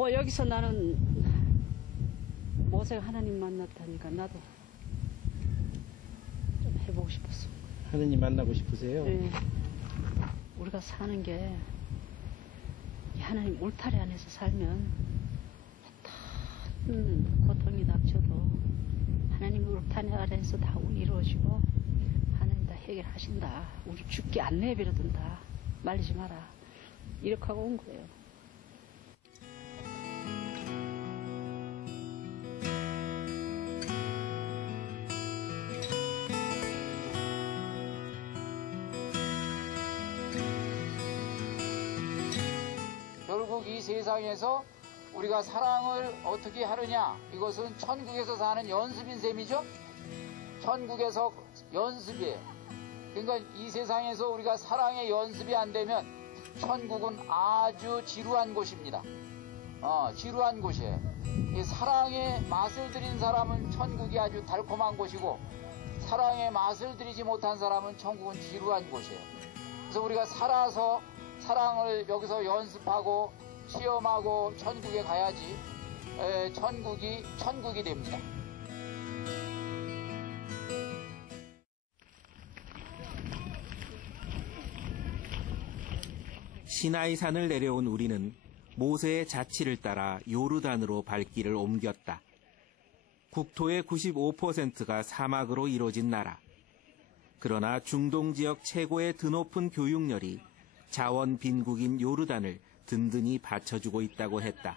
뭐 여기서 나는 모세가 하나님 만났다니까 나도 좀 해보고 싶었어. 하느님 만나고 싶으세요? 네. 우리가 사는 게 하나님 울타리 안에서 살면 어떤 고통이 닥쳐도 하나님 울타리 안에서 다 이루어지고 하나님 다 해결하신다. 우리 죽게 안 내버려둔다. 말리지 마라. 이렇게 하고 온 거예요. 결국 이 세상에서 우리가 사랑을 어떻게 하느냐, 이것은 천국에서 사는 연습인 셈이죠. 천국에서 연습이에요. 그러니까 이 세상에서 우리가 사랑의 연습이 안 되면 천국은 아주 지루한 곳입니다. 지루한 곳이에요. 이 사랑의 맛을 들인 사람은 천국이 아주 달콤한 곳이고, 사랑의 맛을 들이지 못한 사람은 천국은 지루한 곳이에요. 그래서 우리가 살아서 사랑을 여기서 연습하고 시험하고 천국에 가야지 천국이 됩니다. 시나이산을 내려온 우리는 모세의 자치를 따라 요르단으로 발길을 옮겼다. 국토의 95%가 사막으로 이루어진 나라. 그러나 중동 지역 최고의 드높은 교육열이 자원 빈국인 요르단을 든든히 받쳐주고 있다고 했다.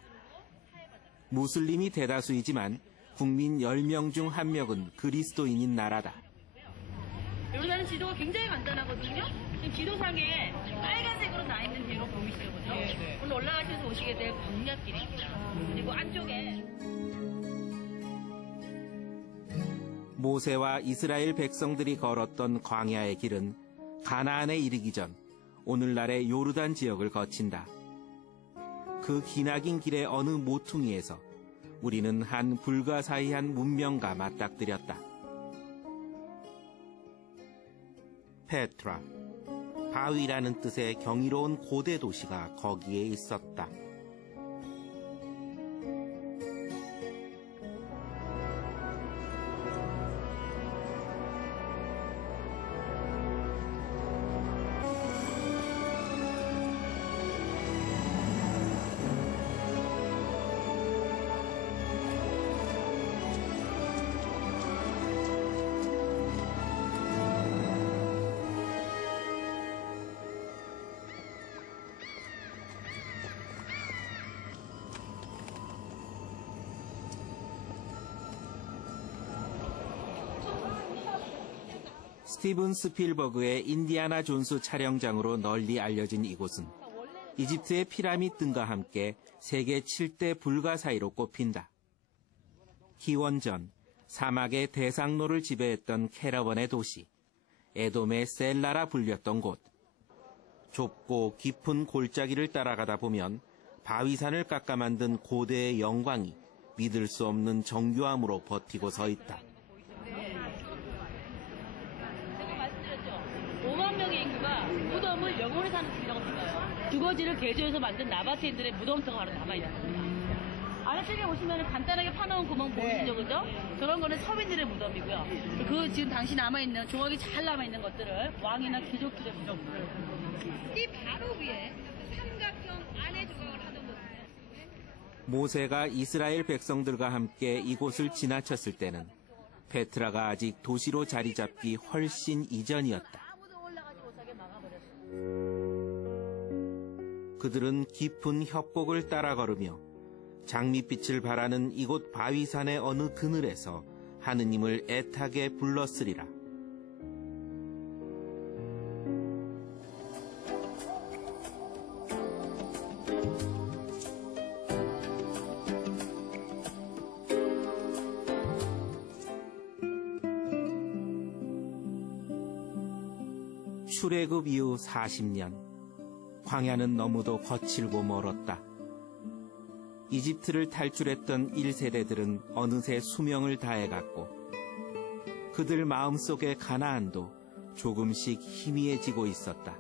무슬림이 대다수이지만 국민 10명 중 1명은 그리스도인인 나라다. 요르단은 지도가 굉장히 간단하거든요. 지금 지도상에 빨간색으로 나 있는 대로 보이시죠? 네. 오늘 올라가셔서 오시게 될 광야길입니다. 그리고 안쪽에 모세와 이스라엘 백성들이 걸었던 광야의 길은 가나안에 이르기 전 오늘날의 요르단 지역을 거친다. 그 기나긴 길의 어느 모퉁이에서 우리는 한 불가사의한 문명과 맞닥뜨렸다. 페트라, 바위라는 뜻의 경이로운 고대 도시가 거기에 있었다. 스티븐 스필버그의 인디아나 존스 촬영장으로 널리 알려진 이곳은 이집트의 피라미드 등과 함께 세계 7대 불가사의로 꼽힌다. 기원전 사막의 대상로를 지배했던 캐러번의 도시, 에돔의 셀라라 불렸던 곳. 좁고 깊은 골짜기를 따라가다 보면 바위산을 깎아 만든 고대의 영광이 믿을 수 없는 정교함으로 버티고 서 있다. 5만 명의 인구가 무덤을 영원히 사는 집이라고 믿어요. 주거지를 개조해서 만든 나바티인들의 무덤터가 바로 남아있습니다. 아래쪽에 보시면 간단하게 파놓은 구멍 보이시죠, 그죠? 저런 거는 서민들의 무덤이고요. 그 지금 당시 남아있는, 조각이 잘 남아있는 것들을 왕이나 귀족들의 무덤들. 이 바로 위에 삼각형 안에 조각을 하던 거거든요. 모세가 이스라엘 백성들과 함께 이곳을 지나쳤을 때는 페트라가 아직 도시로 자리 잡기 훨씬 이전이었다. 그들은 깊은 협곡을 따라 걸으며 장밋빛을 발하는 이곳 바위산의 어느 그늘에서 하느님을 애타게 불렀으리라. 출애굽 이후 40년, 광야는 너무도 거칠고 멀었다. 이집트를 탈출했던 1세대들은 어느새 수명을 다해갔고 그들 마음속의 가나안도 조금씩 희미해지고 있었다.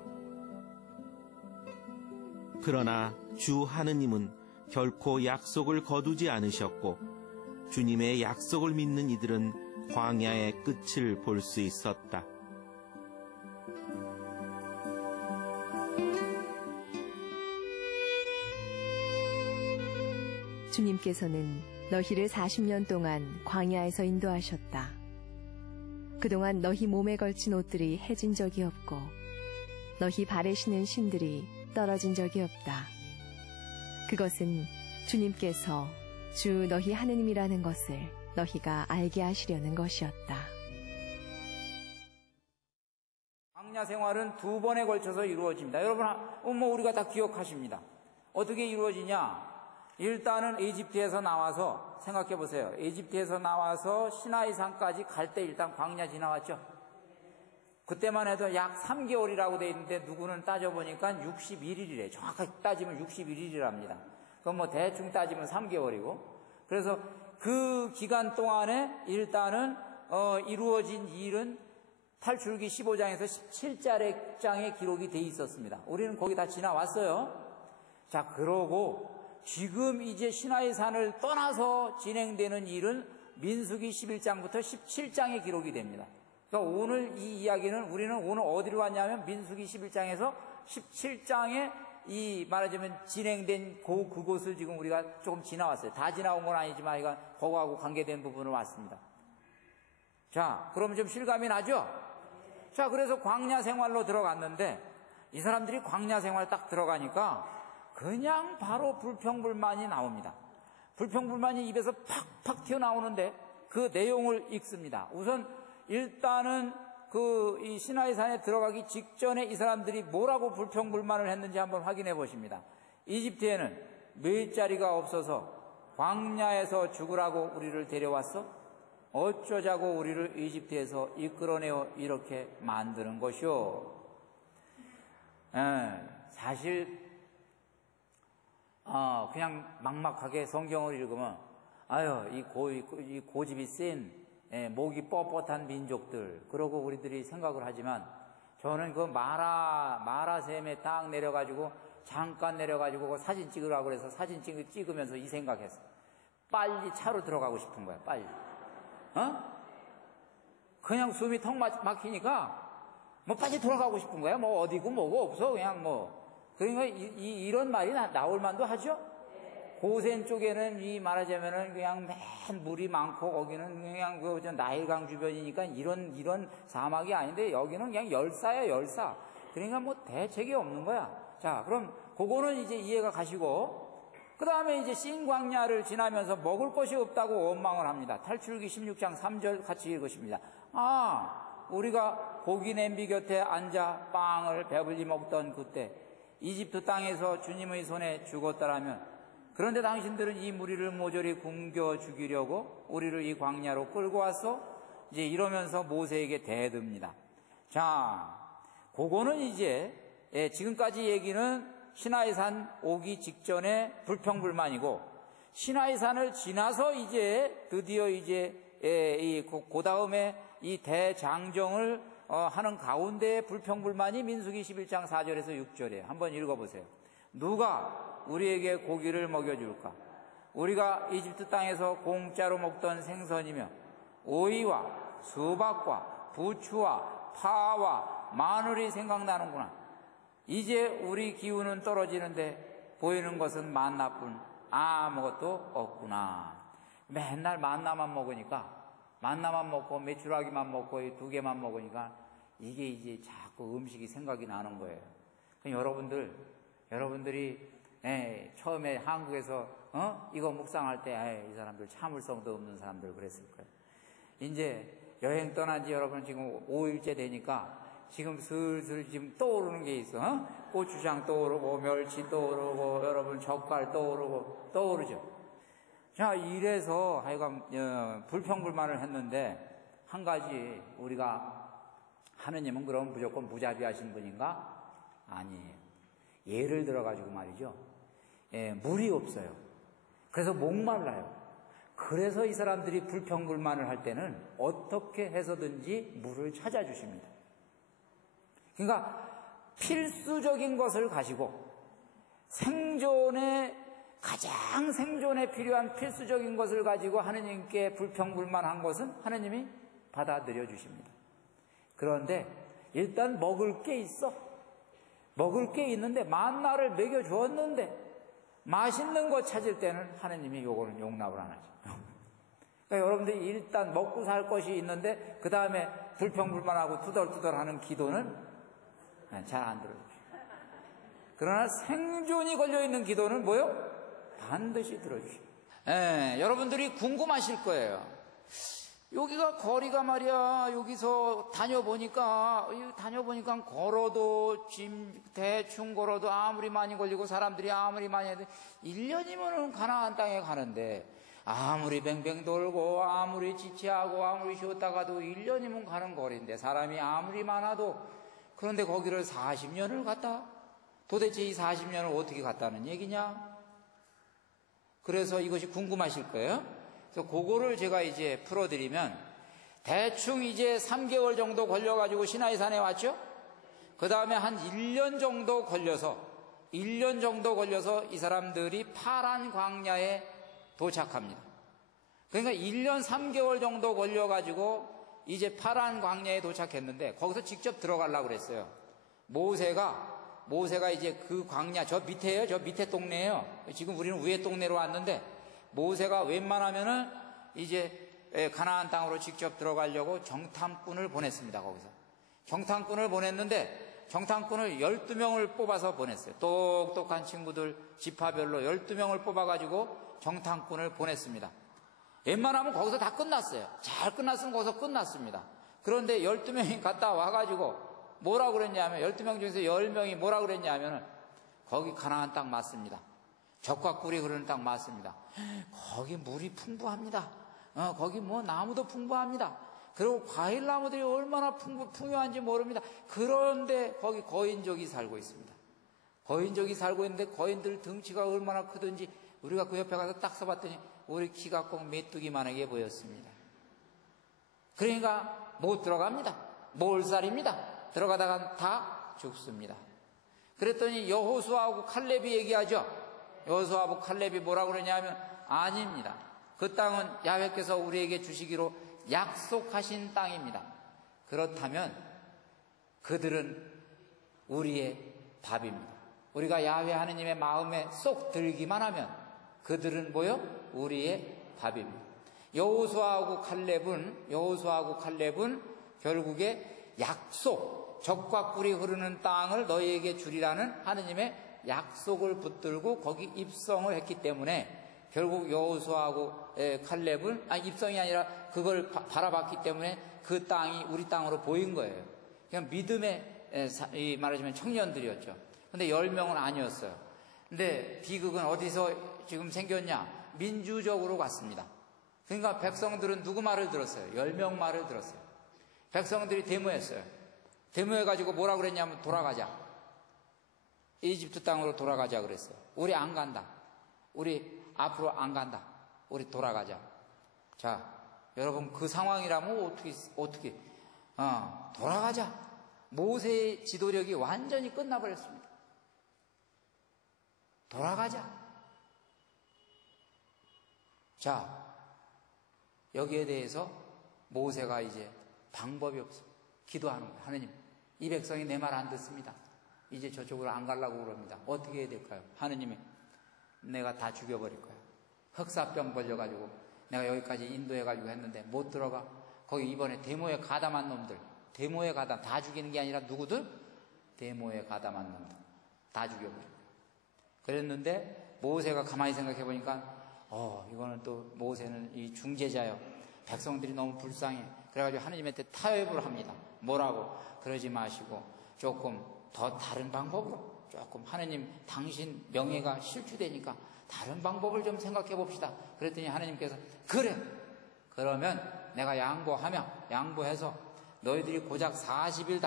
그러나 주 하느님은 결코 약속을 거두지 않으셨고 주님의 약속을 믿는 이들은 광야의 끝을 볼 수 있었다. 주님께서는 너희를 40년 동안 광야에서 인도하셨다. 그동안 너희 몸에 걸친 옷들이 해진 적이 없고 너희 발에 신은 신들이 떨어진 적이 없다. 그것은 주님께서 주 너희 하느님이라는 것을 너희가 알게 하시려는 것이었다. 광야 생활은 2번에 걸쳐서 이루어집니다. 여러분, 우리가 다 기억하십니다. 어떻게 이루어지냐? 일단은 이집트에서 나와서 생각해 보세요. 이집트에서 나와서 시나이산까지 갈 때 일단 광야 지나왔죠. 그때만 해도 약 3개월이라고 돼 있는데 누구는 따져보니까 61일이래. 정확하게 따지면 61일이랍니다. 그건 뭐 대충 따지면 3개월이고. 그래서 그 기간 동안에 일단은 이루어진 일은 탈출기 15장에서 17장에 기록이 돼 있었습니다. 우리는 거기 다 지나왔어요. 자, 그러고 지금 이제 시나이산을 떠나서 진행되는 일은 민수기 11장부터 17장에 기록이 됩니다. 그러니까 오늘 이 이야기는 우리는 오늘 어디로 왔냐면 민수기 11장에서 17장에 이 말하자면 진행된 그곳을 지금 우리가 조금 지나왔어요. 다 지나온 건 아니지만 이건 그거하고 관계된 부분을 왔습니다. 자, 그러면 좀 실감이 나죠? 자, 그래서 광야 생활로 들어갔는데 이 사람들이 광야 생활 딱 들어가니까 그냥 바로 불평불만이 나옵니다. 불평불만이 입에서 팍팍 튀어나오는데 그 내용을 읽습니다. 우선 일단은 이 시나이산에 들어가기 직전에 이 사람들이 뭐라고 불평불만을 했는지 한번 확인해 보십니다. 이집트에는 몇 자리가 없어서 광야에서 죽으라고 우리를 데려왔어? 어쩌자고 우리를 이집트에서 이끌어내어 이렇게 만드는 것이오. 사실 그냥 막막하게 성경을 읽으면 이 고집이 센 목이 뻣뻣한 민족들 그러고 우리들이 생각을 하지만 저는 그 마라샘에 딱 내려가지고 잠깐 내려가지고 그 사진 찍으라고 그래서 사진 찍으면서 이 생각했어. 빨리 차로 들어가고 싶은 거야. 빨리. 그냥 숨이 턱 막히니까 뭐 빨리 돌아가고 싶은 거야. 뭐 어디고 뭐고 없어. 그냥 뭐. 그러니까 이런 말이 나올 만도 하죠. 고센 쪽에는 이 말하자면은 그냥 맨 물이 많고 거기는 그냥 그 나일강 주변이니까 이런 사막이 아닌데 여기는 그냥 열사야 열사. 그러니까 뭐 대책이 없는 거야. 자, 그럼 그거는 이제 이해가 가시고 그 다음에 이제 신광야를 지나면서 먹을 것이 없다고 원망을 합니다. 탈출기 16장 3절 같이 읽으십니다. 우리가 고기 냄비 곁에 앉아 빵을 배불리 먹던 그때 이집트 땅에서 주님의 손에 죽었더라면 그런데 당신들은 이 무리를 모조리 굶겨 죽이려고 우리를 이 광야로 끌고 왔어? 이제 이러면서 모세에게 대듭니다. 자, 그거는 이제 지금까지 얘기는 시나이산 오기 직전에 불평불만이고 시나이산을 지나서 이제 드디어 이제 그 다음에 이 대장정을 하는 가운데 불평불만이 민수기 11장 4절에서 6절이에요. 한번 읽어보세요. 누가 우리에게 고기를 먹여줄까? 우리가 이집트 땅에서 공짜로 먹던 생선이며 오이와 수박과 부추와 파와 마늘이 생각나는구나. 이제 우리 기운은 떨어지는데 보이는 것은 만나뿐 아무것도 없구나. 맨날 만나만 먹으니까 만나만 먹고 메추라기만 먹고 2개만 먹으니까 이게 이제 자꾸 음식이 생각이 나는 거예요. 여러분들이 처음에 한국에서 이거 묵상할 때 이 사람들 참을성도 없는 사람들 그랬을 거예요. 이제 여행 떠난 지 여러분 지금 5일째 되니까 지금 슬슬 지금 떠오르는 게 있어. 고추장 떠오르고 멸치 떠오르고 여러분 젓갈 떠오르죠. 자, 이래서 하여간 불평불만을 했는데 한 가지 우리가 하느님은 그럼 무조건 무자비하신 분인가? 아니에요. 예를 들어가지고 말이죠. 물이 없어요. 그래서 목말라요. 그래서 이 사람들이 불평불만을 할 때는 어떻게 해서든지 물을 찾아주십니다. 그러니까 필수적인 것을 가지고 생존에 가장 생존에 필요한 필수적인 것을 가지고 하느님께 불평불만한 것은 하느님이 받아들여 주십니다. 그런데 일단 먹을 게 있어. 먹을 게 있는데 만나를 먹여주었는데 맛있는 거 찾을 때는 하느님이 요거는 용납을 안 하죠. 그러니까 여러분들이 일단 먹고 살 것이 있는데 그 다음에 불평불만하고 투덜투덜하는 기도는 잘 안 들어주죠. 그러나 생존이 걸려있는 기도는 뭐요? 반드시 들어주십니다. 여러분들이 궁금하실 거예요. 여기가 거리가 말이야, 여기서 다녀보니까 걸어도, 대충 걸어도 아무리 많이 걸리고 사람들이 아무리 많이 해도 1년이면 가나안 땅에 가는데, 아무리 뱅뱅 돌고, 아무리 지체하고, 아무리 쉬었다가도 1년이면 가는 거리인데, 사람이 아무리 많아도, 그런데 거기를 40년을 갔다? 도대체 이 40년을 어떻게 갔다는 얘기냐? 그래서 이것이 궁금하실 거예요. 그래서 그거를 제가 이제 풀어드리면, 대충 이제 3개월 정도 걸려가지고 시나이산에 왔죠? 그 다음에 한 1년 정도 걸려서 이 사람들이 파란 광야에 도착합니다. 그러니까 1년 3개월 정도 걸려가지고 이제 파란 광야에 도착했는데, 거기서 직접 들어가려고 그랬어요. 모세가 이제 그 광야, 저 밑에예요. 저 밑에 동네예요. 지금 우리는 위에 동네로 왔는데, 모세가 웬만하면은 이제 가나안 땅으로 직접 들어가려고 정탐꾼을 보냈습니다. 거기서 정탐꾼을 보냈는데, 정탐꾼을 12명을 뽑아서 보냈어요. 똑똑한 친구들 지파별로 12명을 뽑아가지고 정탐꾼을 보냈습니다. 웬만하면 거기서 다 끝났어요. 잘 끝났으면 거기서 끝났습니다. 그런데 12명이 갔다 와가지고 뭐라고 그랬냐면, 12명 중에서 10명이 뭐라고 그랬냐면, 거기 가나안 땅 맞습니다. 젖과 꿀이 흐르는 땅 맞습니다. 거기 물이 풍부합니다. 거기 뭐 나무도 풍부합니다. 그리고 과일나무들이 얼마나 풍요한지 모릅니다. 그런데 거기 거인족이 살고 있습니다. 거인족이 살고 있는데 거인들 등치가 얼마나 크든지 우리가 그 옆에 가서 딱 써봤더니 우리 키가 꼭 메뚜기만하게 보였습니다. 그러니까 못 들어갑니다. 몰살입니다. 들어가다가 다 죽습니다. 그랬더니 여호수아하고 칼렙이 얘기하죠. 여호수아하고 칼렙이 뭐라고 그러냐면, 아닙니다. 그 땅은 야훼께서 우리에게 주시기로 약속하신 땅입니다. 그렇다면 그들은 우리의 밥입니다. 우리가 야훼 하느님의 마음에 쏙 들기만 하면 그들은 뭐요? 우리의 밥입니다. 여호수아하고 칼렙은 결국에 약속, 젖과 꿀이 흐르는 땅을 너희에게 주리라는 하느님의 약속을 붙들고 거기 입성을 했기 때문에, 결국 여호수아하고 칼렙은 입성이 아니라 그걸 바라봤기 때문에 그 땅이 우리 땅으로 보인 거예요. 그냥 믿음의 말하자면 청년들이었죠. 근데 10명은 아니었어요. 근데 비극은 어디서 지금 생겼냐? 민주적으로 갔습니다. 그러니까 백성들은 누구 말을 들었어요? 10명 말을 들었어요. 백성들이 데모했어요. 데모해가지고 뭐라고 그랬냐면, 돌아가자. 이집트 땅으로 돌아가자 그랬어요. 우리 안 간다. 우리 앞으로 안 간다. 우리 돌아가자. 자, 여러분 그 상황이라면 어떻게 돌아가자. 모세의 지도력이 완전히 끝나버렸습니다. 돌아가자. 자, 여기에 대해서 모세가 이제 방법이 없어. 기도하는 거예요. 하느님, 이 백성이 내 말 안 듣습니다. 이제 저쪽으로 안 가려고 그럽니다. 어떻게 해야 될까요? 하느님이, 내가 다 죽여버릴 거야. 흑사병 걸려가지고 내가 여기까지 인도해가지고 했는데 못 들어가. 거기 이번에 데모에 가담한 놈들, 다 죽이는 게 아니라 누구들? 데모에 가담한 놈들 다 죽여버려. 그랬는데 모세가 가만히 생각해보니까 이거는 또 모세는 이 중재자요. 백성들이 너무 불쌍해. 그래가지고 하느님한테 타협을 합니다. 뭐라고? 그러지 마시고 조금 더 다른 방법으로, 조금 하느님 당신 명예가 실추되니까 다른 방법을 좀 생각해 봅시다. 그랬더니 하느님께서, 그래, 그러면 내가 양보해서 너희들이 고작 40일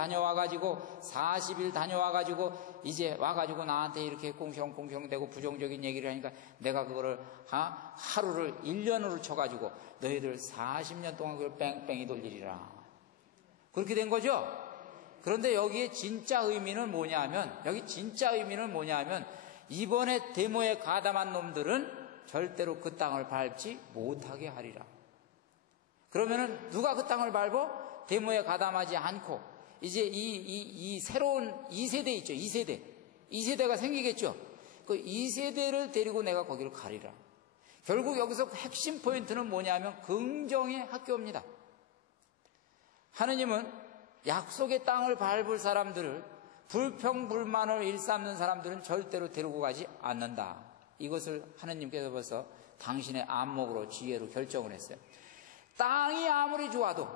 다녀와가지고 이제 와가지고 나한테 이렇게 꽁시렁꽁시렁대고 부정적인 얘기를 하니까 내가 그거를 하루를 1년으로 쳐가지고 너희들 40년 동안 그걸 뺑뺑이 돌리리라. 그렇게 된 거죠. 그런데 여기에 진짜 의미는 뭐냐면 이번에 데모에 가담한 놈들은 절대로 그 땅을 밟지 못하게 하리라. 그러면은 누가 그 땅을 밟어? 데모에 가담하지 않고 이제 이 새로운 2세대 있죠. 2세대가 생기겠죠. 그 2세대를 데리고 내가 거기를 가리라. 결국 여기서 핵심 포인트는 뭐냐면 긍정의 학교입니다. 하느님은 약속의 땅을 밟을 사람들을, 불평불만을 일삼는 사람들은 절대로 데리고 가지 않는다. 이것을 하느님께서 벌써 당신의 안목으로 지혜로 결정을 했어요. 땅이 아무리 좋아도,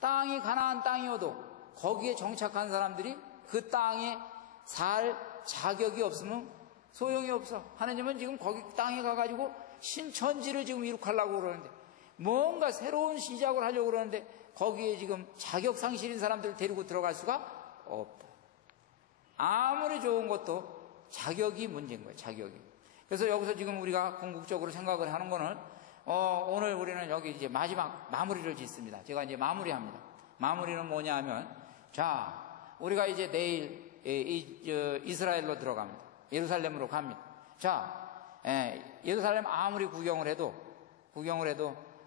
땅이 가나안 땅이어도 거기에 정착한 사람들이 그 땅에 살 자격이 없으면 소용이 없어. 하느님은 지금 거기 땅에 가가지고 신천지를 지금 이룩하려고 그러는데, 뭔가 새로운 시작을 하려고 그러는데 거기에 지금 자격 상실인 사람들을 데리고 들어갈 수가 없다. 아무리 좋은 것도 자격이 문제인 거예요. 자격이. 그래서 여기서 지금 우리가 궁극적으로 생각을 하는 거는 오늘 우리는 여기 이제 마지막 마무리를 짓습니다. 제가 이제 마무리합니다. 마무리는 뭐냐 하면, 자, 우리가 이제 내일 이스라엘로 들어갑니다. 예루살렘으로 갑니다. 자, 예루살렘 아무리 구경을 해도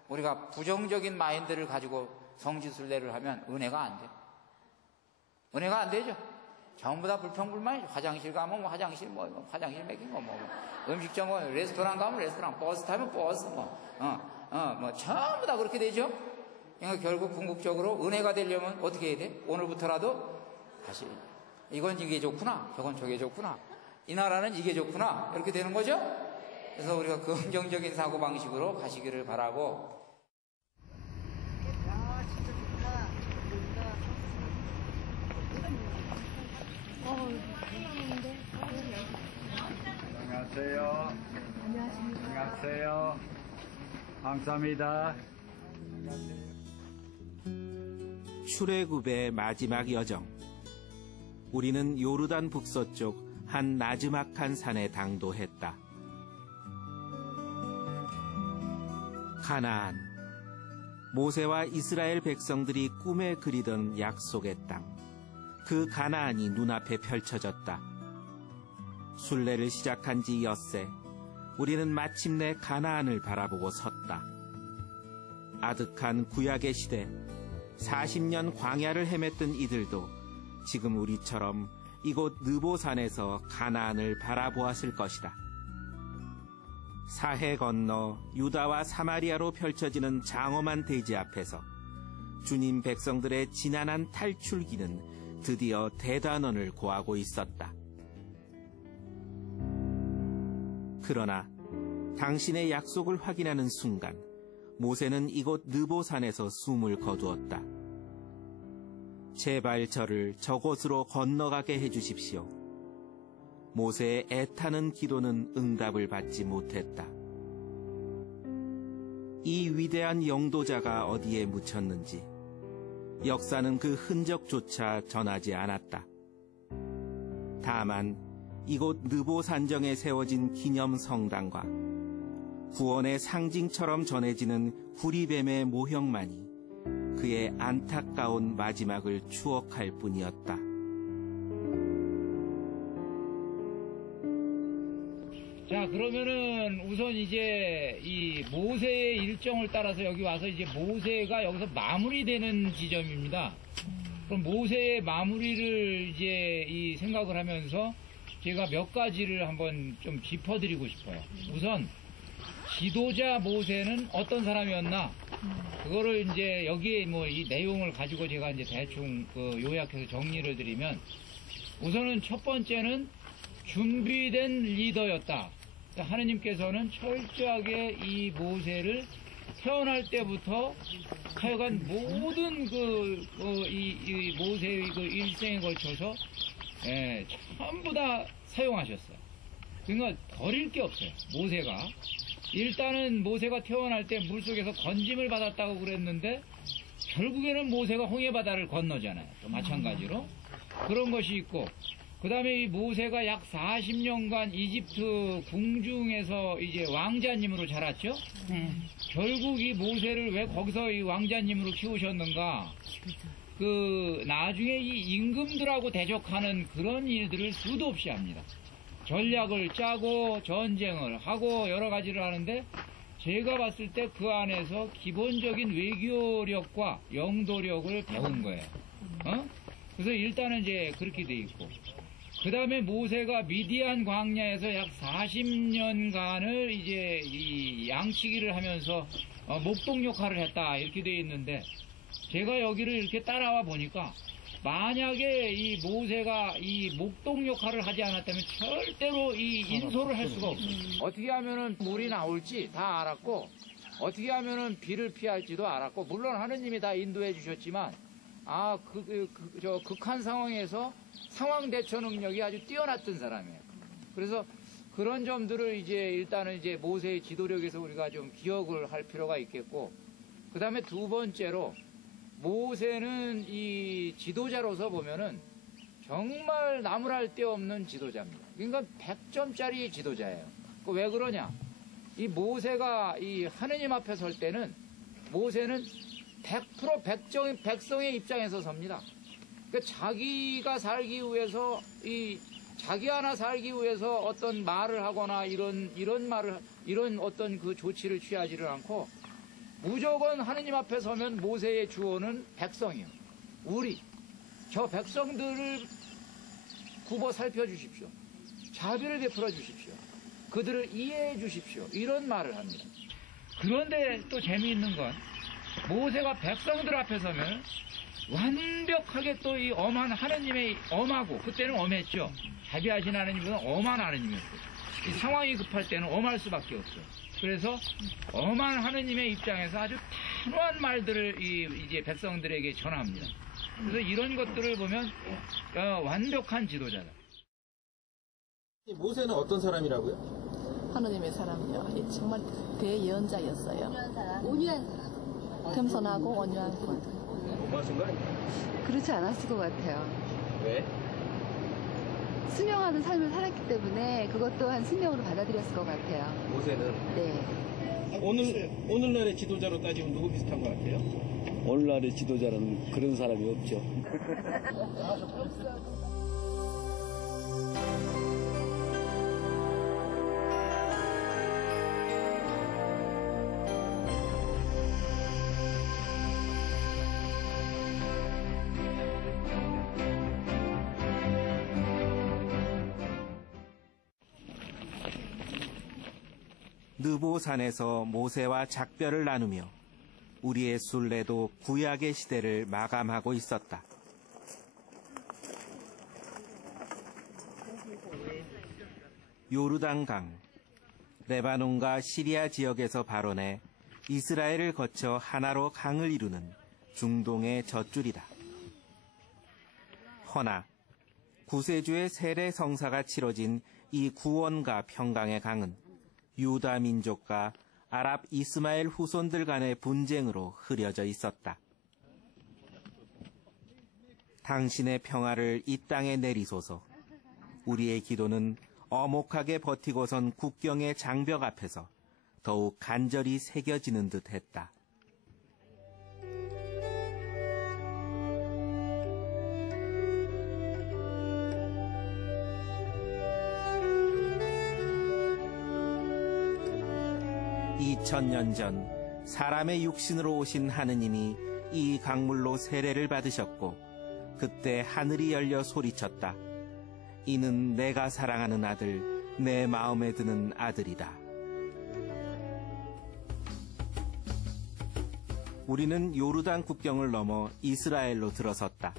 우리가 부정적인 마인드를 가지고 성지순례를 하면 은혜가 안 돼. 은혜가 안 되죠. 전부 다 불평불만이죠. 화장실 가면 화장실 화장실 먹인 거 음식점 가면 레스토랑 가면 레스토랑, 버스 타면 버스 전부 다 그렇게 되죠. 그러니까 결국 궁극적으로 은혜가 되려면 어떻게 해야 돼? 오늘부터라도 다시 이건 이게 좋구나, 저건 저게 좋구나, 이 나라는 이게 좋구나, 이렇게 되는 거죠. 그래서 우리가 긍정적인 사고방식으로 가시기를 바라고. 안녕하세요. 안녕하세요. 감사합니다. 출애굽의 마지막 여정. 우리는 요르단 북서쪽 한 나지막한 산에 당도했다. 가나안. 모세와 이스라엘 백성들이 꿈에 그리던 약속의 땅. 그 가나안이 눈앞에 펼쳐졌다. 순례를 시작한 지 엿새 우리는 마침내 가나안을 바라보고 섰다. 아득한 구약의 시대, 40년 광야를 헤맸던 이들도 지금 우리처럼 이곳 느보산에서 가나안을 바라보았을 것이다. 사해 건너 유다와 사마리아로 펼쳐지는 장엄한 대지 앞에서 주님 백성들의 지난한 탈출기는 드디어 대단원을 고하고 있었다. 그러나 당신의 약속을 확인하는 순간 모세는 이곳 느보산에서 숨을 거두었다. 제발 저를 저곳으로 건너가게 해주십시오. 모세의 애타는 기도는 응답을 받지 못했다. 이 위대한 영도자가 어디에 묻혔는지 역사는 그 흔적조차 전하지 않았다. 다만 이곳 느보산정에 세워진 기념성당과 구원의 상징처럼 전해지는 구리뱀의 모형만이 그의 안타까운 마지막을 추억할 뿐이었다. 자, 그러면은 우선 이제 이 모세의 일정을 따라서 여기 와서 이제 모세가 여기서 마무리되는 지점입니다. 그럼 모세의 마무리를 이제 이 생각을 하면서 제가 몇 가지를 한번 좀 짚어드리고 싶어요. 우선 지도자 모세는 어떤 사람이었나? 그거를 이제 여기에 뭐 이 내용을 가지고 제가 이제 대충 요약해서 정리를 드리면, 우선은 첫 번째는 준비된 리더였다. 하느님께서는 철저하게 이 모세를 태어날 때부터 하여간 모든 이 모세의 그 일생에 걸쳐서 전부 다 사용하셨어요. 그러니까 버릴 게 없어요. 모세가. 일단은 모세가 태어날 때 물속에서 건짐을 받았다고 그랬는데 결국에는 모세가 홍해바다를 건너잖아요. 또 마찬가지로. 그런 것이 있고, 그 다음에 이 모세가 약 40년간 이집트 궁중에서 이제 왕자님으로 자랐죠? 네. 결국 이 모세를 왜 거기서 이 왕자님으로 키우셨는가? 나중에 이 임금들하고 대적하는 그런 일들을 수도 없이 합니다. 전략을 짜고 전쟁을 하고 여러 가지를 하는데 제가 봤을 때 그 안에서 기본적인 외교력과 영도력을 배운 거예요. 그래서 일단은 이제 그렇게 돼 있고, 그 다음에 모세가 미디안 광야에서 약 40년간을 이제 이 양치기를 하면서 목동 역할을 했다 이렇게 돼 있는데, 제가 여기를 이렇게 따라와 보니까 만약에 이 모세가 이 목동 역할을 하지 않았다면 절대로 이 인소를 할 수가 없어요. 어떻게 하면은 물이 나올지 다 알았고, 어떻게 하면은 비를 피할지도 알았고, 물론 하느님이 다 인도해 주셨지만, 저 극한 상황에서 상황 대처 능력이 아주 뛰어났던 사람이에요. 그래서 그런 점들을 이제 일단은 이제 모세의 지도력에서 우리가 좀 기억을 할 필요가 있겠고, 그 다음에 두 번째로 모세는 이 지도자로서 보면은 정말 나무랄 데 없는 지도자입니다. 그러니까 100점짜리 지도자예요. 왜 그러냐? 이 모세가 이 하느님 앞에 설 때는 모세는 100% 백성의 입장에서 섭니다. 그러니까 자기가 살기 위해서 자기 하나 살기 위해서 어떤 말을 하거나 이런 어떤 그 조치를 취하지를 않고 무조건 하느님 앞에 서면 모세의 주어는 백성이요. 저 백성들을 굽어 살펴주십시오. 자비를 베풀어 주십시오. 그들을 이해해 주십시오. 이런 말을 합니다. 그런데 또 재미있는 건 모세가 백성들 앞에 서면 완벽하게 또 이 엄한 하느님의 엄하고, 그때는 엄했죠. 자비하신 하느님보다 엄한 하느님이었어요. 이 상황이 급할 때는 엄할 수밖에 없어요. 그래서 엄한 하느님의 입장에서 아주 단호한 말들을 이제 백성들에게 전합니다. 그래서 이런 것들을 보면 완벽한 지도자다. 모세는 어떤 사람이라고요? 하느님의 사람이요. 정말 대예언자였어요. 온유한 사람. 겸손하고 온유한 분. 너무하신 거 아니에요? 그렇지 않았을 것 같아요. 왜? 순명하는 삶을 살았기 때문에 그것 또한 순명으로 받아들였을 것 같아요. 모세는? 네. 오늘날의 지도자로 따지면 누구 비슷한 것 같아요? 오늘날의 지도자는 그런 사람이 없죠. 느보산에서 모세와 작별을 나누며 우리의 순례도 구약의 시대를 마감하고 있었다. 요르단강, 레바논과 시리아 지역에서 발원해 이스라엘을 거쳐 하나로 강을 이루는 중동의 젖줄이다. 허나 구세주의 세례 성사가 치러진 이 구원과 평강의 강은 유다 민족과 아랍 이스마엘 후손들 간의 분쟁으로 흐려져 있었다. 당신의 평화를 이 땅에 내리소서. 우리의 기도는 어목하게 버티고선 국경의 장벽 앞에서 더욱 간절히 새겨지는 듯 했다. (2000년) 전 사람의 육신으로 오신 하느님이 이 강물로 세례를 받으셨고, 그때 하늘이 열려 소리쳤다. 이는 내가 사랑하는 아들, 내 마음에 드는 아들이다. 우리는 요르단 국경을 넘어 이스라엘로 들어섰다.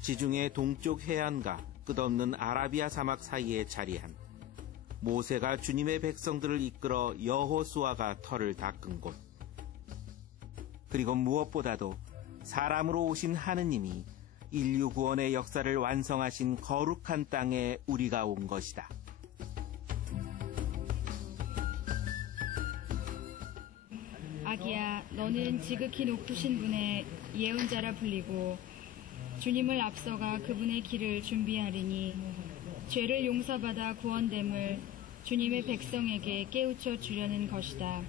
지중해 동쪽 해안과 끝없는 아라비아 사막 사이에 자리한 모세가 주님의 백성들을 이끌어 여호수아가 터를 닦은 곳. 그리고 무엇보다도 사람으로 오신 하느님이 인류 구원의 역사를 완성하신 거룩한 땅에 우리가 온 것이다. 아기야, 너는 지극히 높으신 분의 예언자라 불리고 주님을 앞서가 그분의 길을 준비하리니 죄를 용서받아 구원됨을 주님의 백성에게 깨우쳐 주려는 것이다.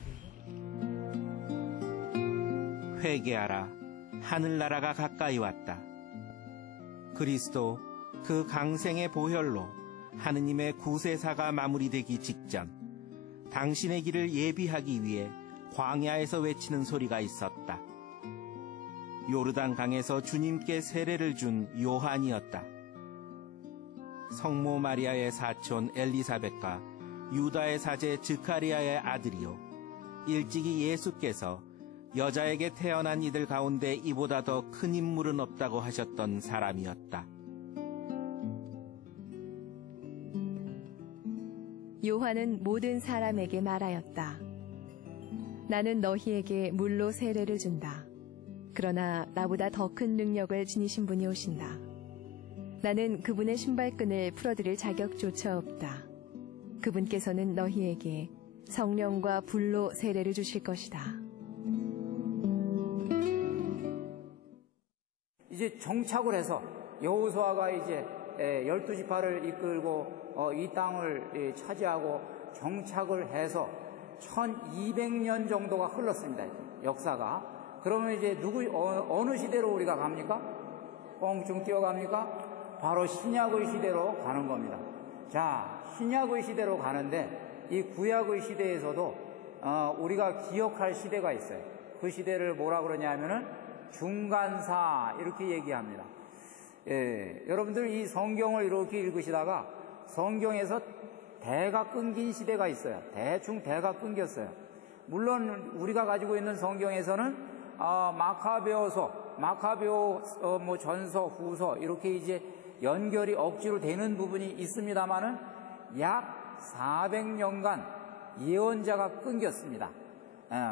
회개하라. 하늘나라가 가까이 왔다. 그리스도 그 강생의 보혈로 하느님의 구세사가 마무리되기 직전 당신의 길을 예비하기 위해 광야에서 외치는 소리가 있었다. 요르단 강에서 주님께 세례를 준 요한이었다. 성모 마리아의 사촌 엘리사벳과 유다의 사제 즈카리아의 아들이요, 일찍이 예수께서 여자에게 태어난 이들 가운데 이보다 더 큰 인물은 없다고 하셨던 사람이었다. 요한은 모든 사람에게 말하였다. 나는 너희에게 물로 세례를 준다. 그러나 나보다 더 큰 능력을 지니신 분이 오신다. 나는 그분의 신발끈을 풀어드릴 자격조차 없다. 그분께서는 너희에게 성령과 불로 세례를 주실 것이다. 이제 정착을 해서 여호수아가 이제 12지파를 이끌고 이 땅을 차지하고 정착을 해서 1200년 정도가 흘렀습니다. 역사가. 그러면 이제 어느 시대로 우리가 갑니까? 뻥충 뛰어갑니까? 바로 신약의 시대로 가는 겁니다. 자, 신약의 시대로 가는데 이 구약의 시대에서도 우리가 기억할 시대가 있어요. 그 시대를 뭐라 그러냐면은 중간사 이렇게 얘기합니다. 여러분들 이 성경을 이렇게 읽으시다가 성경에서 대가 끊긴 시대가 있어요. 대충 대가 끊겼어요. 물론 우리가 가지고 있는 성경에서는 마카베오서, 뭐 전서, 후서 이렇게 이제 연결이 억지로 되는 부분이 있습니다만은 약 400년간 예언자가 끊겼습니다.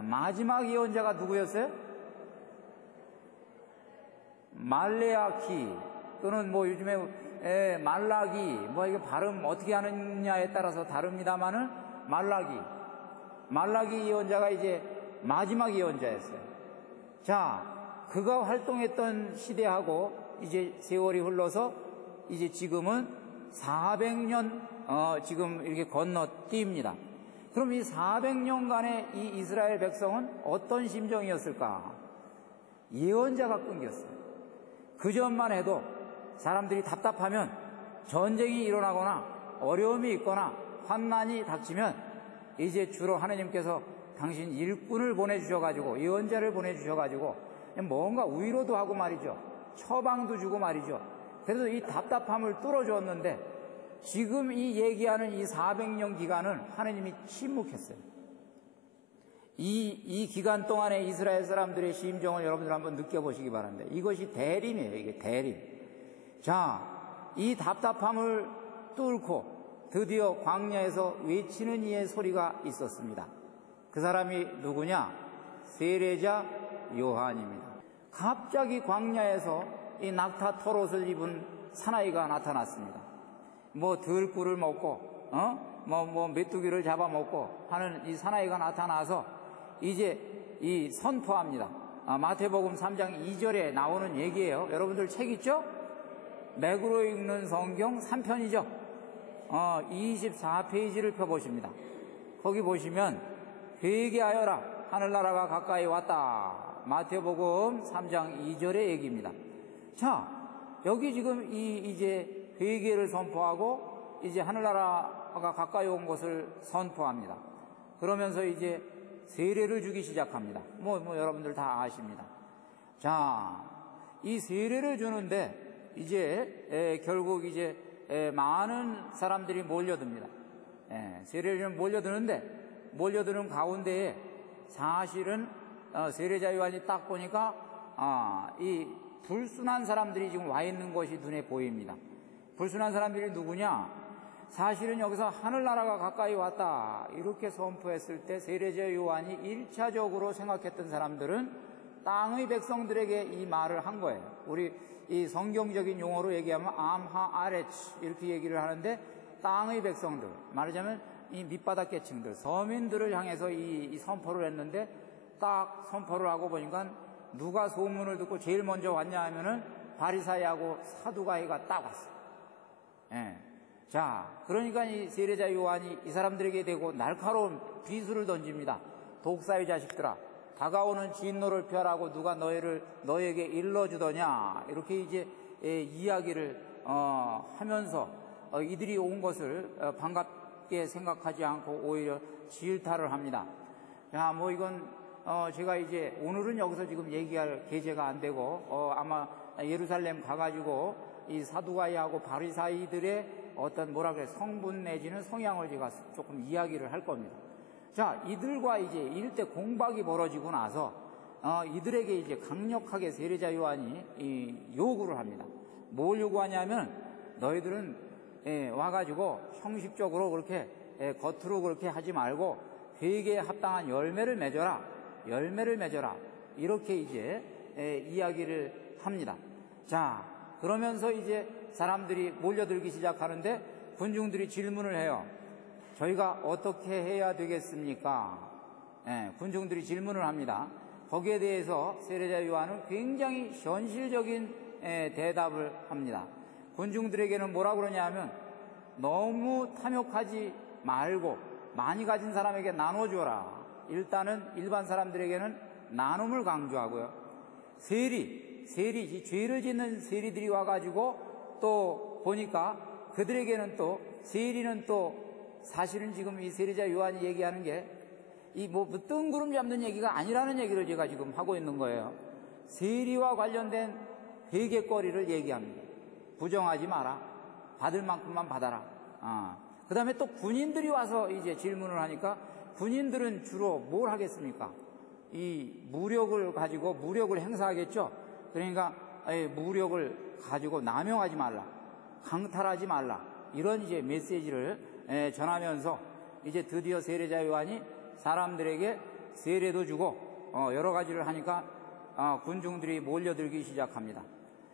마지막 예언자가 누구였어요? 말레아키 또는 뭐 요즘에 말라기, 뭐 이게 발음 어떻게 하느냐에 따라서 다릅니다만은 말라기 예언자가 이제 마지막 예언자였어요. 자, 그가 활동했던 시대하고 이제 세월이 흘러서 이제 지금은 400년 지금 이렇게 건너뜁니다. 그럼 이 400년간의 이 이스라엘 백성은 어떤 심정이었을까? 예언자가 끊겼어요. 그 전만 해도 사람들이 답답하면 전쟁이 일어나거나 어려움이 있거나 환난이 닥치면 이제 주로 하나님께서 당신 일꾼을 보내주셔가지고 예언자를 보내주셔가지고 뭔가 위로도 하고 말이죠. 처방도 주고 말이죠. 그래서 이 답답함을 뚫어주었는데 지금 이 얘기하는 이 400년 기간은 하나님이 침묵했어요. 이 기간 동안에 이스라엘 사람들의 심정을 여러분들 한번 느껴보시기 바랍니다. 이것이 대림이에요. 이게 대림. 자, 이 답답함을 뚫고 드디어 광야에서 외치는 이의 소리가 있었습니다. 그 사람이 누구냐? 세례자 요한입니다. 갑자기 광야에서 이 낙타 털옷을 입은 사나이가 나타났습니다. 뭐 들꿀을 먹고 뭐 메뚜기를 잡아먹고 하는 이 사나이가 나타나서 이제 이 선포합니다. 마태복음 3장 2절에 나오는 얘기예요. 여러분들 책 있죠? 맥으로 읽는 성경 3편이죠. 24페이지를 펴보십니다. 거기 보시면 회개하여라 하늘나라가 가까이 왔다. 마태복음 3장 2절의 얘기입니다. 자, 여기 지금 이제 회개를 선포하고 이제 하늘나라가 가까이 온 것을 선포합니다. 그러면서 이제 세례를 주기 시작합니다. 뭐 여러분들 다 아십니다. 자, 이 세례를 주는데 이제 결국 이제 많은 사람들이 몰려듭니다. 세례를 몰려드는데 몰려드는 가운데에 사실은 세례자 요한이 딱 보니까 이 불순한 사람들이 지금 와 있는 것이 눈에 보입니다. 불순한 사람들이 누구냐? 사실은 여기서 하늘나라가 가까이 왔다 이렇게 선포했을 때 세례자 요한이 1차적으로 생각했던 사람들은 땅의 백성들에게 이 말을 한 거예요. 우리 이 성경적인 용어로 얘기하면 암하 아레츠 이렇게 얘기를 하는데 땅의 백성들, 말하자면 이 밑바닥 계층들, 서민들을 향해서 이 선포를 했는데 딱 선포를 하고 보니까 누가 소문을 듣고 제일 먼저 왔냐 하면은 바리사이하고 사두가이가 딱 왔어요. 자, 그러니까 이 세례자 요한이 이 사람들에게 대고 날카로운 비수를 던집니다. 독사의 자식들아, 다가오는 진노를 피하라고 누가 너에게 일러주더냐 이렇게 이제 이야기를 하면서 이들이 온 것을 반갑게 생각하지 않고 오히려 질타를 합니다. 자, 뭐 이건 제가 이제 오늘은 여기서 지금 얘기할 계제가 안 되고 아마 예루살렘 가가지고 이 사두가이하고 바리사이들의 어떤 뭐라 그래 성분 내지는 성향을 제가 조금 이야기를 할 겁니다. 자, 이들과 이제 일대 공박이 벌어지고 나서 이들에게 이제 강력하게 세례자 요한이 요구를 합니다. 뭘 요구하냐면 너희들은 와가지고 형식적으로 그렇게 겉으로 그렇게 하지 말고 회개에 합당한 열매를 맺어라. 이렇게 이제 이야기를 합니다. 자, 그러면서 이제 사람들이 몰려들기 시작하는데 군중들이 질문을 해요. 저희가 어떻게 해야 되겠습니까? 군중들이 질문을 합니다. 거기에 대해서 세례자 요한은 굉장히 현실적인 대답을 합니다. 군중들에게는 뭐라 그러냐면 너무 탐욕하지 말고 많이 가진 사람에게 나눠줘라. 일단은 일반 사람들에게는 나눔을 강조하고요. 세리, 죄를 짓는 세리들이 와가지고 또 보니까 그들에게는 또 세리는 또 사실은 지금 이 세례자 요한이 얘기하는 게 이 뭐 뜬구름 잡는 얘기가 아니라는 얘기를 제가 지금 하고 있는 거예요. 세리와 관련된 회개거리를 얘기합니다. 부정하지 마라. 받을 만큼만 받아라. 그 다음에 또 군인들이 와서 이제 질문을 하니까 군인들은 주로 뭘 하겠습니까? 이 무력을 가지고 무력을 행사하겠죠. 그러니까 무력을 가지고 남용하지 말라. 강탈하지 말라. 이런 이제 메시지를 전하면서 이제 드디어 세례자 요한이 사람들에게 세례도 주고 여러 가지를 하니까 군중들이 몰려들기 시작합니다.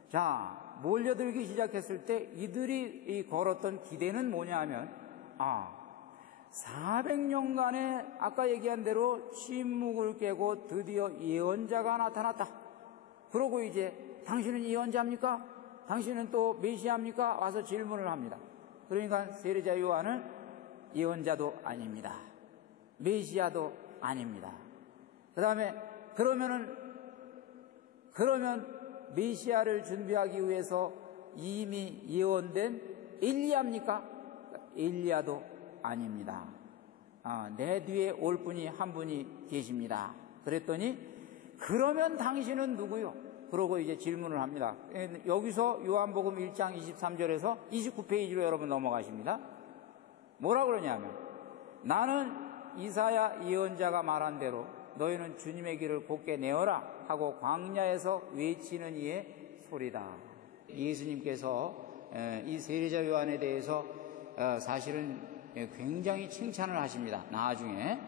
자, 몰려들기 시작했을 때 이들이 걸었던 기대는 뭐냐 하면 400년간의 아까 얘기한 대로 침묵을 깨고 드디어 예언자가 나타났다. 그러고 이제 당신은 예언자입니까? 당신은 또 메시아입니까? 와서 질문을 합니다. 그러니까 세례자 요한은 예언자도 아닙니다. 메시아도 아닙니다. 그 다음에 그러면 메시아를 준비하기 위해서 이미 예언된 엘리야입니까? 엘리야도 아닙니다. 내 뒤에 올 분이 한 분이 계십니다. 그랬더니 그러면 당신은 누구요? 그러고 이제 질문을 합니다. 여기서 요한복음 1장 23절에서 29페이지로 여러분 넘어가십니다. 뭐라 그러냐면 나는 이사야 예언자가 말한 대로 너희는 주님의 길을 곧게 내어라 하고 광야에서 외치는 이의 소리다. 예수님께서 이 세례자 요한에 대해서 사실은 굉장히 칭찬을 하십니다. 나중에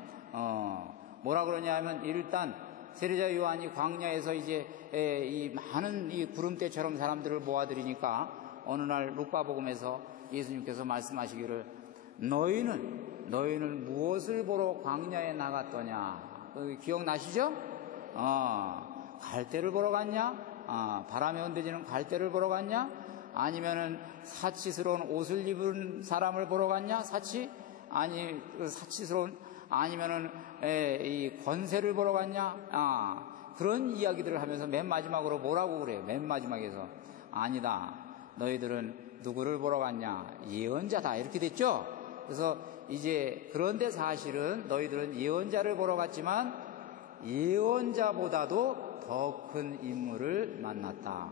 뭐라 그러냐면 일단 세례자 요한이 광야에서 이제 이 많은 이 구름대처럼 사람들을 모아들이니까 어느 날 루카복음에서 예수님께서 말씀하시기를 너희는 무엇을 보러 광야에 나갔더냐? 기억나시죠? 갈대를 보러 갔냐? 바람에 흔들리는 갈대를 보러 갔냐? 아니면은 사치스러운 옷을 입은 사람을 보러 갔냐? 사치스러운 아니면은 이 권세를 보러 갔냐? 그런 이야기들을 하면서 맨 마지막으로 뭐라고 그래요? 맨 마지막에서 아니다. 너희들은 누구를 보러 갔냐? 예언자다. 이렇게 됐죠? 그래서 이제 그런데 사실은 너희들은 예언자를 보러 갔지만 예언자보다도 더 큰 인물을 만났다.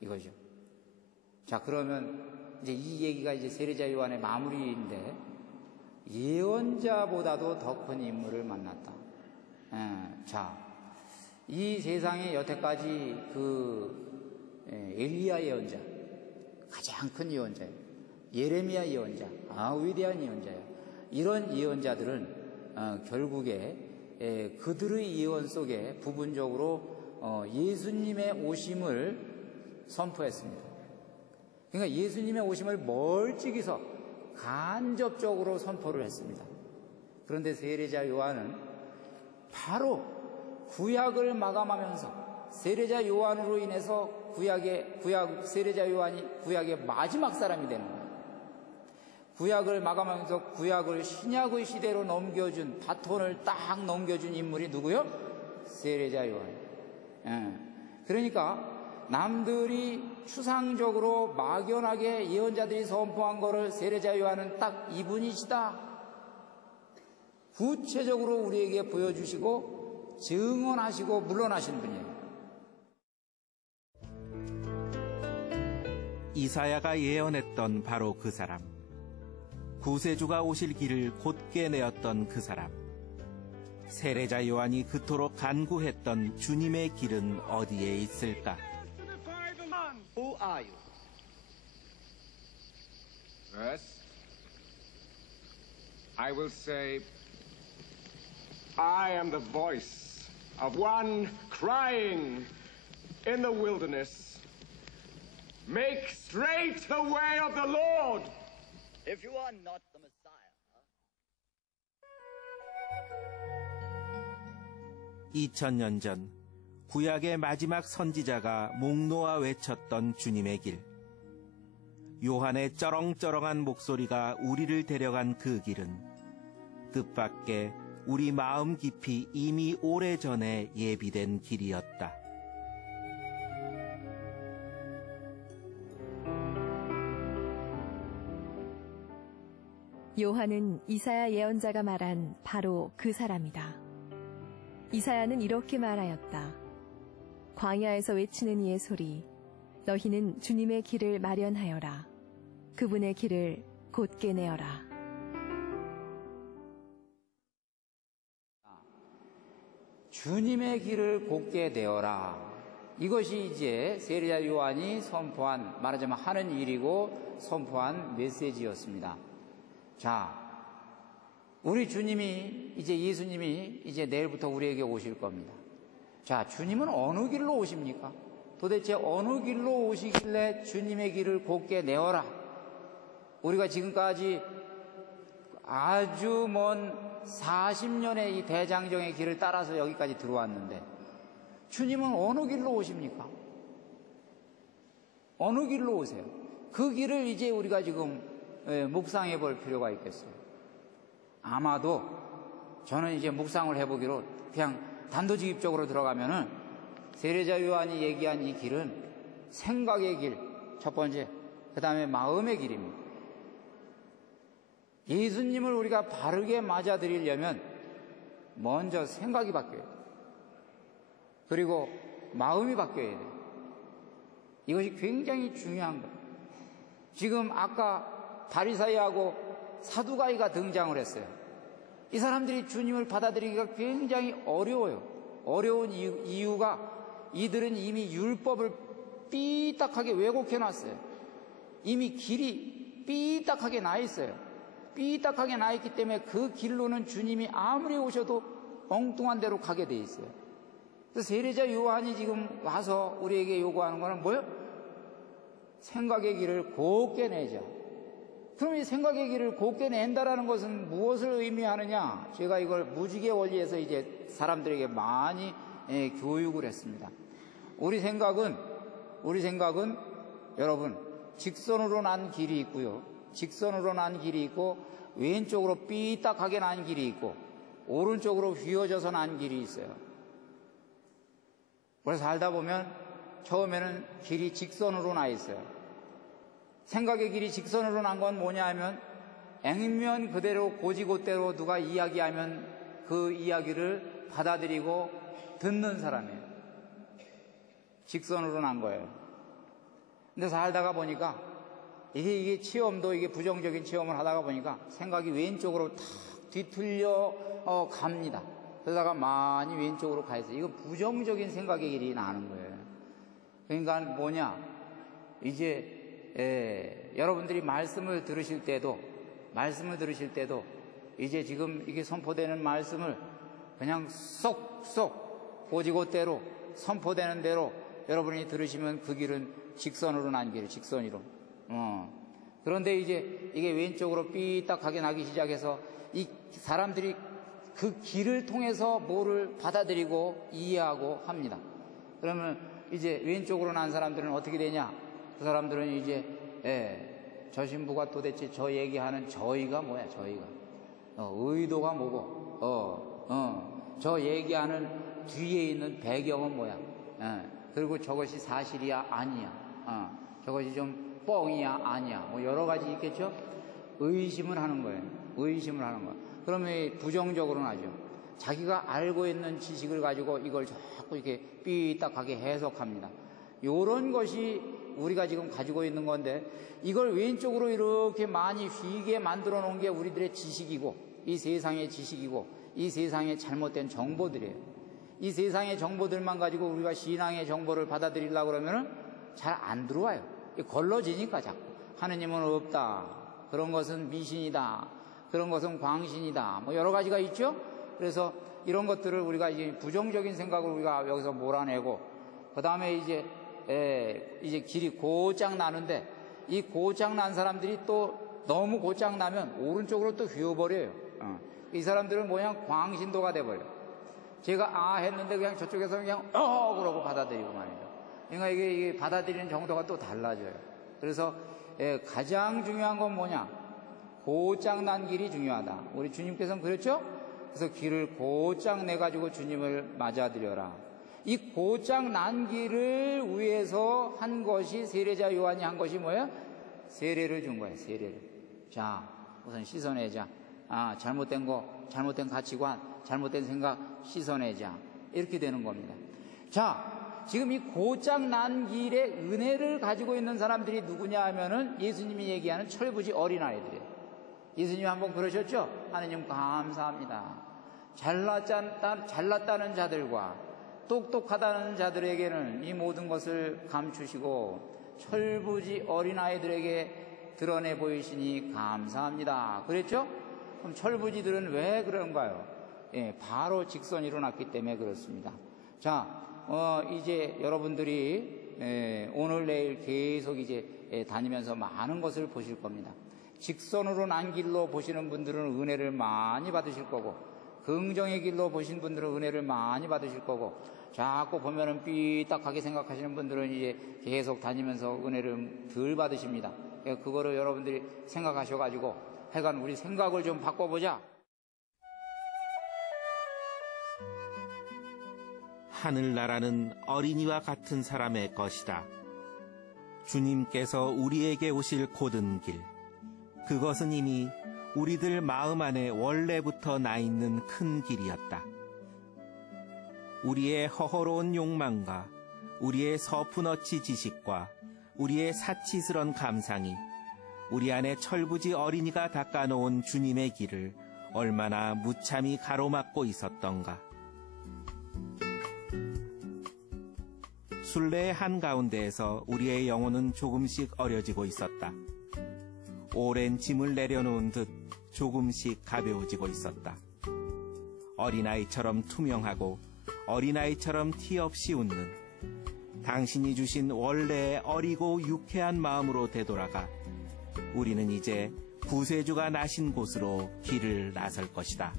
이거죠. 자, 그러면 이제 이 얘기가 이제 세례자 요한의 마무리인데 예언자보다도 더 큰 인물을 만났다. 자, 이 세상에 여태까지 엘리야 예언자, 가장 큰 예언자예요. 예레미야 예언자, 위대한 예언자예요. 이런 예언자들은 결국에 그들의 예언 속에 부분적으로 예수님의 오심을 선포했습니다. 그러니까 예수님의 오심을 멀찍이서 간접적으로 선포를 했습니다. 그런데 세례자 요한은 바로 구약을 마감하면서 세례자 요한으로 인해서 세례자 요한이 구약의 마지막 사람이 되는 거예요. 구약을 마감하면서 구약을 신약의 시대로 넘겨준, 바톤을 딱 넘겨준 인물이 누구요? 세례자 요한. 그러니까 남들이 추상적으로 막연하게 예언자들이 선포한 거를 세례자 요한은 딱 이분이시다, 구체적으로 우리에게 보여주시고 증언하시고 물러나신 분이에요. 이사야가 예언했던 바로 그 사람, 구세주가 오실 길을 곧게 내었던 그 사람, 세례자 요한이 그토록 간구했던 주님의 길은 어디에 있을까? Who are you? First, I will say, I am the voice of one crying in the wilderness, make straight the way of the Lord. If you are not the Messiah. 2000년 전 구약의 마지막 선지자가 목 놓아 외쳤던 주님의 길. 요한의 쩌렁쩌렁한 목소리가 우리를 데려간 그 길은 뜻밖의 우리 마음 깊이 이미 오래전에 예비된 길이었다. 요한은 이사야 예언자가 말한 바로 그 사람이다. 이사야는 이렇게 말하였다. 광야에서 외치는 이의 소리, 너희는 주님의 길을 마련하여라. 그분의 길을 곧게 내어라. 주님의 길을 곧게 내어라. 이것이 이제 세례자 요한이 선포한, 말하자면 하는 일이고 선포한 메시지였습니다. 자, 우리 주님이, 이제 예수님이 이제 내일부터 우리에게 오실 겁니다. 자, 주님은 어느 길로 오십니까? 도대체 어느 길로 오시길래 주님의 길을 곧게 내어라. 우리가 지금까지 아주 먼 40년의 이 대장정의 길을 따라서 여기까지 들어왔는데 주님은 어느 길로 오십니까? 어느 길로 오세요? 그 길을 이제 우리가 지금 묵상해 볼 필요가 있겠어요. 아마도 저는 이제 묵상을 해보기로 그냥 단도직입적으로 들어가면은 세례자 요한이 얘기한 이 길은 생각의 길, 첫 번째, 그 다음에 마음의 길입니다. 예수님을 우리가 바르게 맞아들이려면 먼저 생각이 바뀌어야 돼요. 그리고 마음이 바뀌어야 돼요. 이것이 굉장히 중요한 거예요. 지금 아까 바리사이하고 사두가이가 등장을 했어요. 이 사람들이 주님을 받아들이기가 굉장히 어려워요. 어려운 이유가 이들은 이미 율법을 삐딱하게 왜곡해 놨어요. 이미 길이 삐딱하게 나 있어요. 삐딱하게 나 있기 때문에 그 길로는 주님이 아무리 오셔도 엉뚱한 데로 가게 돼 있어요. 그래서 세례자 요한이 지금 와서 우리에게 요구하는 거는 뭐예요? 생각의 길을 곧게 내자. 그럼 이 생각의 길을 곧게 낸다라는 것은 무엇을 의미하느냐? 제가 이걸 무지개 원리에서 이제 사람들에게 많이 교육을 했습니다. 우리 생각은 여러분 직선으로 난 길이 있고요. 직선으로 난 길이 있고 왼쪽으로 삐딱하게 난 길이 있고 오른쪽으로 휘어져서 난 길이 있어요. 그래서 살다 보면 처음에는 길이 직선으로 나 있어요. 생각의 길이 직선으로 난 건 뭐냐 하면 액면 그대로 고지고대로 누가 이야기하면 그 이야기를 받아들이고 듣는 사람이에요. 직선으로 난 거예요. 근데 살다가 보니까 이게 체험도 이게 부정적인 체험을 하다가 보니까 생각이 왼쪽으로 탁 뒤틀려 갑니다. 그러다가 많이 왼쪽으로 가 있어요. 이거 부정적인 생각의 길이 나는 거예요. 그러니까 뭐냐, 이제 여러분들이 말씀을 들으실 때도 이제 지금 이게 선포되는 말씀을 그냥 쏙쏙 고지고대로 선포되는 대로 여러분이 들으시면 그 길은 직선으로 난 길이에요. 직선으로. 그런데 이제 이게 왼쪽으로 삐딱하게 나기 시작해서 이 사람들이 그 길을 통해서 뭐를 받아들이고 이해하고 합니다. 그러면 이제 왼쪽으로 난 사람들은 어떻게 되냐? 그 사람들은 이제 저 신부가 도대체 저 얘기하는 저희가 뭐야, 저희가. 의도가 뭐고, 저 얘기하는 뒤에 있는 배경은 뭐야. 그리고 저것이 사실이야, 아니야. 저것이 좀 뻥이야, 아니야. 뭐 여러 가지 있겠죠? 의심을 하는 거예요. 의심을 하는 거예요. 그러면 부정적으로는 하죠. 자기가 알고 있는 지식을 가지고 이걸 자꾸 이렇게 삐딱하게 해석합니다. 요런 것이 우리가 지금 가지고 있는 건데, 이걸 왼쪽으로 이렇게 많이 휘게 만들어 놓은 게 우리들의 지식이고, 이 세상의 지식이고, 이 세상의 잘못된 정보들이에요. 이 세상의 정보들만 가지고 우리가 신앙의 정보를 받아들이려고 그러면은 잘 안 들어와요. 걸러지니까 자꾸. 하느님은 없다. 그런 것은 미신이다. 그런 것은 광신이다. 뭐 여러 가지가 있죠? 그래서 이런 것들을 우리가 이제 부정적인 생각을 우리가 여기서 몰아내고, 그 다음에 이제 길이 곧장 나는데, 이 곧장 난 사람들이 또 너무 곧장 나면 오른쪽으로 또 휘어버려요. 이 사람들은 뭐냐, 광신도가 돼버려. 제가 했는데 그냥 저쪽에서 그냥 그러고 받아들이고 말이죠. 그러니까 이게 받아들이는 정도가 또 달라져요. 그래서 가장 중요한 건 뭐냐, 곧장 난 길이 중요하다. 우리 주님께서는 그랬죠? 그래서 길을 곧장 내가지고 주님을 맞아들여라. 이 곧장 난 길을 위해서 한 것이, 세례자 요한이 한 것이 뭐예요? 세례를 준 거예요. 세례를. 자, 우선 씻어내자. 잘못된 거, 잘못된 가치관, 잘못된 생각 씻어내자. 이렇게 되는 겁니다. 자, 지금 이 곧장 난 길의 은혜를 가지고 있는 사람들이 누구냐 하면은 예수님이 얘기하는 철부지 어린아이들이에요. 예수님이 한번 그러셨죠? 하느님 감사합니다. 잘났다는 자들과 똑똑하다는 자들에게는 이 모든 것을 감추시고 철부지 어린아이들에게 드러내 보이시니 감사합니다. 그랬죠? 그럼 철부지들은 왜 그런가요? 바로 직선이 일어났기 때문에 그렇습니다. 자, 이제 여러분들이 오늘 내일 계속 이제 다니면서 많은 것을 보실 겁니다. 직선으로 난 길로 보시는 분들은 은혜를 많이 받으실 거고, 긍정의 길로 보신 분들은 은혜를 많이 받으실 거고, 자꾸 보면은 삐딱하게 생각하시는 분들은 이제 계속 다니면서 은혜를 덜 받으십니다. 그거를 여러분들이 생각하셔가지고 하여간 우리 생각을 좀 바꿔보자. 하늘나라는 어린이와 같은 사람의 것이다. 주님께서 우리에게 오실 곧은 길, 그것은 이미 우리들 마음 안에 원래부터 나 있는 큰 길이었다. 우리의 허허로운 욕망과 우리의 서푼어치 지식과 우리의 사치스런 감상이 우리 안에 철부지 어린이가 닦아놓은 주님의 길을 얼마나 무참히 가로막고 있었던가. 순례의 한가운데에서 우리의 영혼은 조금씩 어려지고 있었다. 오랜 짐을 내려놓은 듯 조금씩 가벼워지고 있었다. 어린아이처럼 투명하고 어린아이처럼 티 없이 웃는 당신이 주신 원래의 어리고 유쾌한 마음으로 되돌아가 우리는 이제 구세주가 나신 곳으로 길을 나설 것이다.